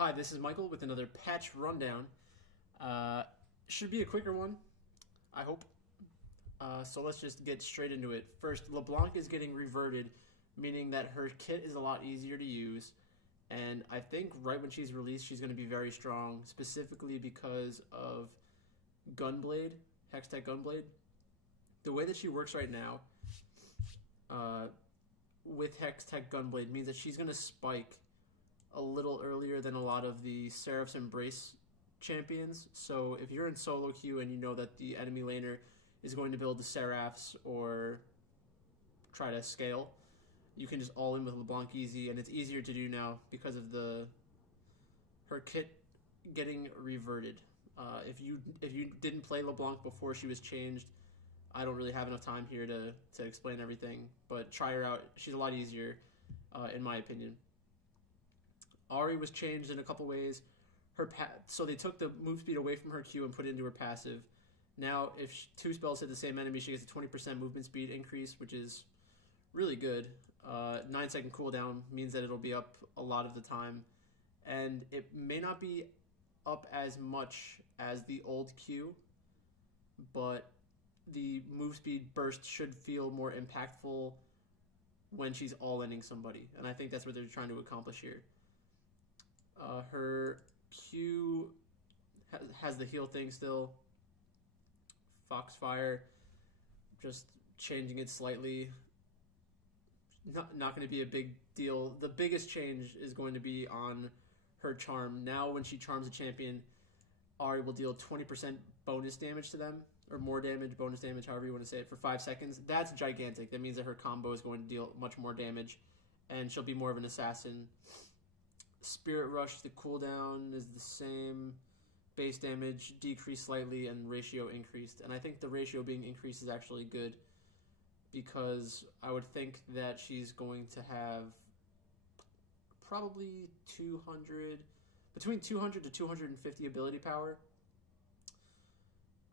Hi, this is Michael with another patch rundown. Uh, should be a quicker one, I hope. So let's just get straight into it. First, Leblanc is getting reverted, meaning that her kit is a lot easier to use. And I think right when she's released, she's going to be very strong, specifically because of Gunblade, Hextech Gunblade. The way that she works right now uh, with Hextech Gunblade means that she's going to spike a little earlier than a lot of the Seraph's Embrace champions. So if you're in solo queue and you know that the enemy laner is going to build the Seraphs or try to scale, you can just all in with LeBlanc easy, and it's easier to do now because of her kit getting reverted. If you didn't play LeBlanc before she was changed, I don't really have enough time here to explain everything, but try her out. She's a lot easier, in my opinion. Ahri was changed in a couple ways. So they took the move speed away from her Q and put it into her passive. Now, if two spells hit the same enemy, she gets a 20% movement speed increase, which is really good. 9-second cooldown means that it'll be up a lot of the time. And it may not be up as much as the old Q, but the move speed burst should feel more impactful when she's all-inning somebody. And I think that's what they're trying to accomplish here. Her Q has the heal thing still. Foxfire, just changing it slightly. Not going to be a big deal. The biggest change is going to be on her charm. Now when she charms a champion, Ahri will deal 20% bonus damage to them, or more damage, bonus damage, however you want to say it, for 5 seconds. That's gigantic. That means that her combo is going to deal much more damage, and she'll be more of an assassin. Spirit Rush, the cooldown is the same. Base damage decreased slightly and ratio increased. And I think the ratio being increased is actually good because I would think that she's going to have probably between 200 to 250 ability power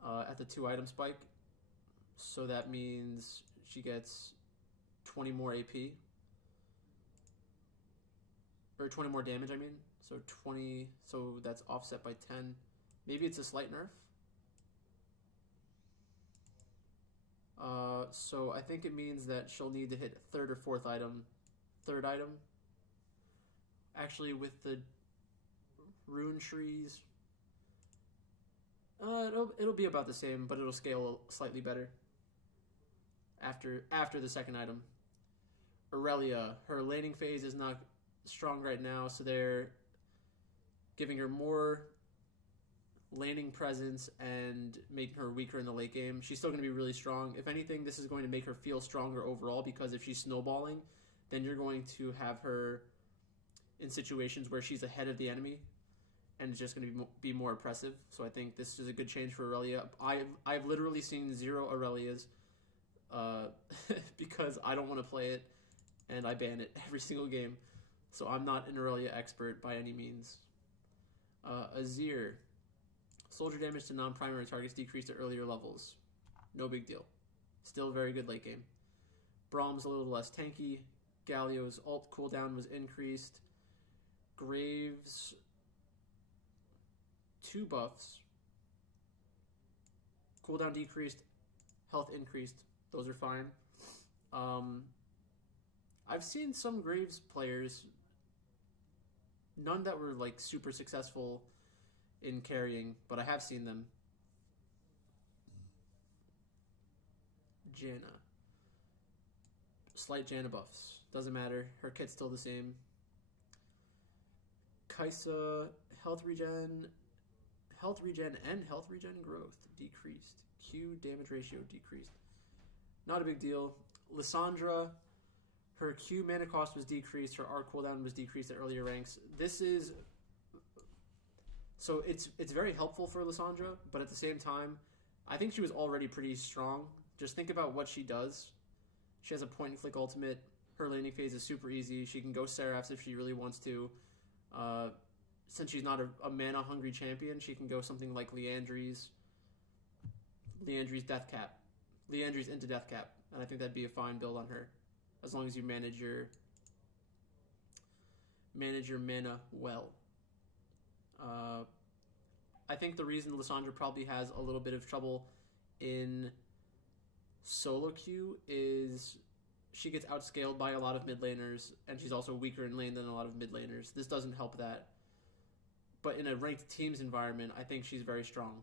at the 2-item spike. So that means she gets 20 more AP. Or 20 more damage, I mean. So 20, so that's offset by 10. Maybe it's a slight nerf. So I think it means that she'll need to hit third item. Actually, with the rune trees, it'll be about the same, but it'll scale slightly better after the second item. Aurelia, her laning phase is not strong right now, so they're giving her more laning presence and making her weaker in the late game. She's still going to be really strong. If anything, this is going to make her feel stronger overall, because if she's snowballing, then you're going to have her in situations where she's ahead of the enemy, and it's just going to be more oppressive. So I think this is a good change for Aurelia. I've literally seen 0 Aurelias because I don't want to play it, and I ban it every single game. So I'm not an Aurelia expert by any means. Azir. Soldier damage to non-primary targets decreased at earlier levels. No big deal. Still very good late game. Brahm's a little less tanky. Galio's ult cooldown was increased. Graves, 2 buffs. Cooldown decreased. Health increased. Those are fine. I've seen some Graves players, none that were like super successful in carrying, but I have seen them. Janna. Slight Janna buffs. Doesn't matter. Her kit's still the same. Kaisa, health regen and health regen growth decreased. Q damage ratio decreased. Not a big deal. Lissandra, her Q mana cost was decreased. Her R cooldown was decreased at earlier ranks. So it's very helpful for Lissandra, but at the same time, I think she was already pretty strong. Just think about what she does. She has a point-and-click ultimate. Her laning phase is super easy. She can go Seraphs if she really wants to. Since she's not a mana-hungry champion, she can go something like Liandry's Death Cap. Liandry's into Death Cap, and I think that'd be a fine build on her, as long as you manage your mana well. Uh, I think the reason Lissandra probably has a little bit of trouble in solo queue is she gets outscaled by a lot of mid laners, and she's also weaker in lane than a lot of mid laners. This doesn't help that. But in a ranked teams environment, I think she's very strong.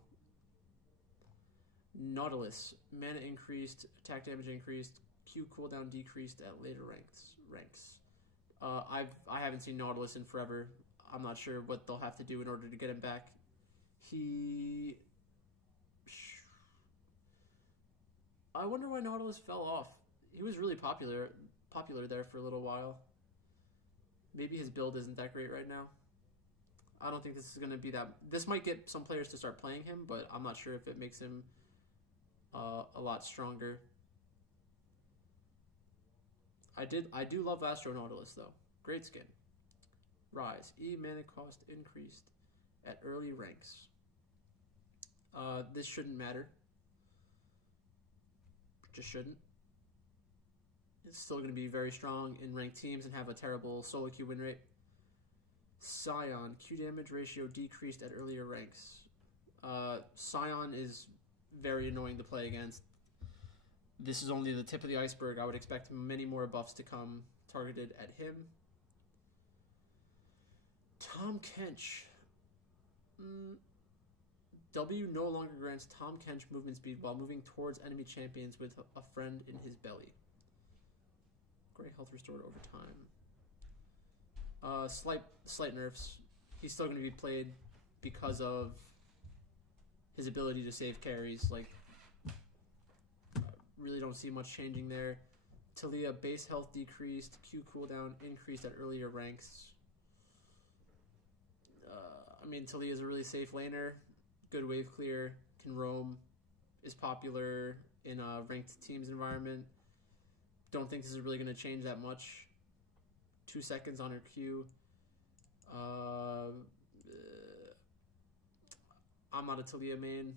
Nautilus, mana increased, attack damage increased, Q cooldown decreased at later ranks. I haven't seen Nautilus in forever. I'm not sure what they'll have to do in order to get him back. I wonder why Nautilus fell off. He was really popular there for a little while. Maybe his build isn't that great right now. I don't think this is going to be that... This might get some players to start playing him, but I'm not sure if it makes him a lot stronger. I do love Astro Nautilus, though. Great skin. Rise. E mana cost increased at early ranks. This shouldn't matter. Just shouldn't. It's still going to be very strong in ranked teams and have a terrible solo queue win rate. Scion, Q damage ratio decreased at earlier ranks. Scion is very annoying to play against. This is only the tip of the iceberg. I would expect many more buffs to come targeted at him. Tom Kench. W no longer grants Tom Kench movement speed while moving towards enemy champions with a friend in his belly. Great health restored over time. Slight nerfs. He's still going to be played because of his ability to save carries. Like, really don't see much changing there. Talia base health decreased. Q cooldown increased at earlier ranks. I mean, Talia is a really safe laner. Good wave clear. Can roam. Is popular in a ranked teams environment. Don't think this is really going to change that much. 2 seconds on her Q. I'm not a Talia main.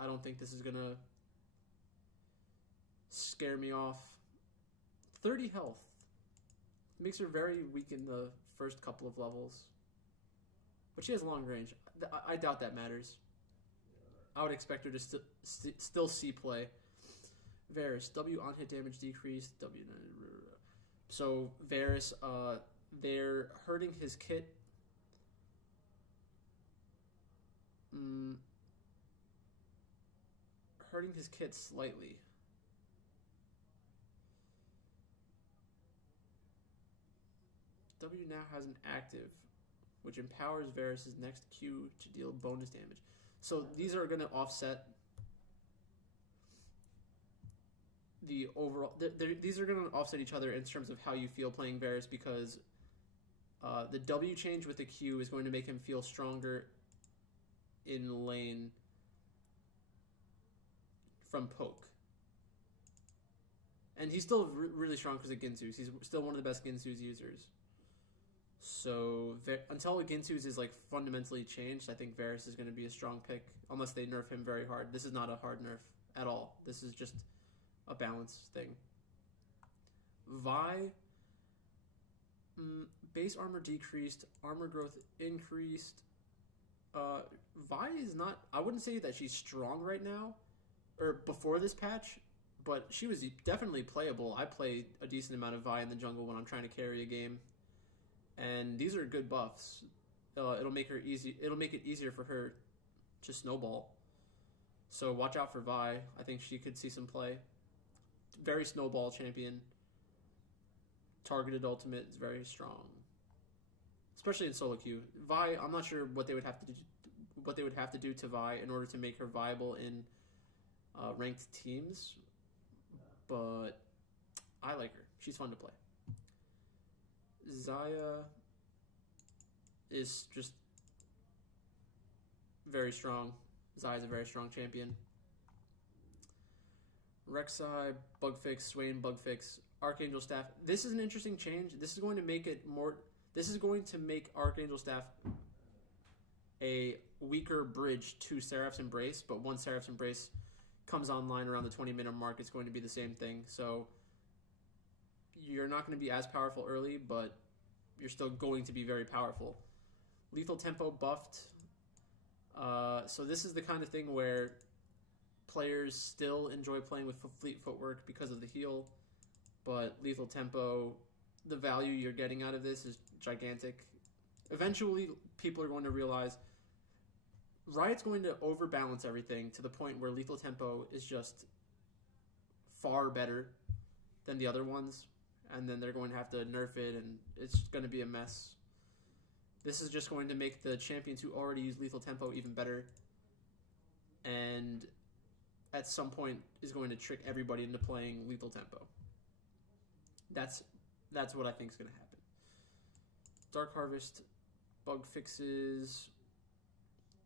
I don't think this is going to scare me off. 30 health. Makes her very weak in the first couple of levels. But she has long range. I doubt that matters. I would expect her to still see play. Varus, W on hit damage decreased. So Varus, they're hurting his kit. Hurting his kit slightly. W now has an active, which empowers Varus' next Q to deal bonus damage. So these are going to offset the overall... These are going to offset each other in terms of how you feel playing Varus, because the W change with the Q is going to make him feel stronger in lane from poke. And he's still really strong because of Ginsu's. He's still one of the best Ginsu's users. So until Ginsu's is like fundamentally changed, I think Varus is going to be a strong pick, unless they nerf him very hard. This is not a hard nerf at all. This is just a balance thing. Vi, base armor decreased, armor growth increased. Vi is not... I wouldn't say that she's strong right now, or before this patch, but she was definitely playable. I play a decent amount of Vi in the jungle when I'm trying to carry a game. And these are good buffs. It'll make her easy. It'll make it easier for her to snowball. So watch out for Vi. I think she could see some play. Very snowball champion. Targeted ultimate is very strong, especially in solo queue. Vi, I'm not sure what they would have to do. What they would have to do to Vi in order to make her viable in ranked teams. But I like her. She's fun to play. Xayah is just very strong. Xayah is a very strong champion. Rek'Sai, Bugfix, Swain, Bugfix, Archangel Staff. This is an interesting change. This is going to make it more... This is going to make Archangel Staff a weaker bridge to Seraph's Embrace, but once Seraph's Embrace comes online around the 20-minute mark, it's going to be the same thing. So you're not going to be as powerful early, but you're still going to be very powerful. Lethal Tempo buffed. So this is the kind of thing where players still enjoy playing with Fleet Footwork because of the heal, but Lethal Tempo, the value you're getting out of this is gigantic. Eventually, people are going to realize Riot's going to overbalance everything to the point where Lethal Tempo is just far better than the other ones, and then they're going to have to nerf it, and it's going to be a mess. This is just going to make the champions who already use Lethal Tempo even better, and at some point is going to trick everybody into playing Lethal Tempo. That's what I think is going to happen. Dark Harvest, bug fixes,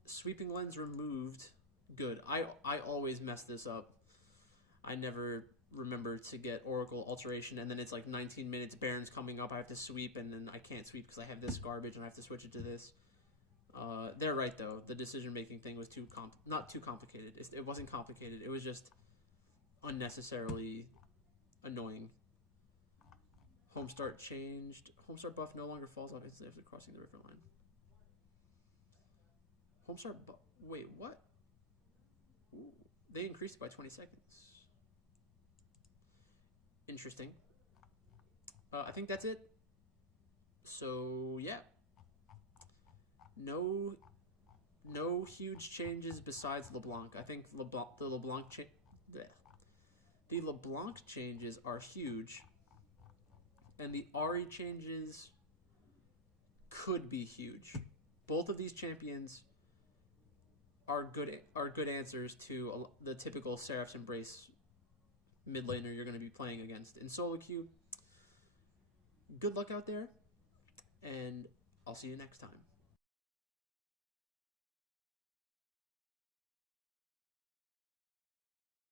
Sweeping Lens removed. Good. I always mess this up. I never remember to get Oracle Alteration, and then it's like 19 minutes, Baron's coming up, I have to sweep, and then I can't sweep because I have this garbage, and I have to switch it to this. They're right, though. The decision-making thing was not too complicated. It wasn't complicated. It was just unnecessarily annoying. Homestart changed. Homestart buff no longer falls off instantly after crossing the river line. Homestart buff... Wait, what? Ooh, they increased it by 20 seconds. Interesting. I think that's it. So, yeah. No huge changes besides LeBlanc. I think the LeBlanc changes are huge, and the Ahri changes could be huge. Both of these champions are good answers to the typical Seraph's Embrace mid laner you're going to be playing against in solo queue. Good luck out there, and I'll see you next time.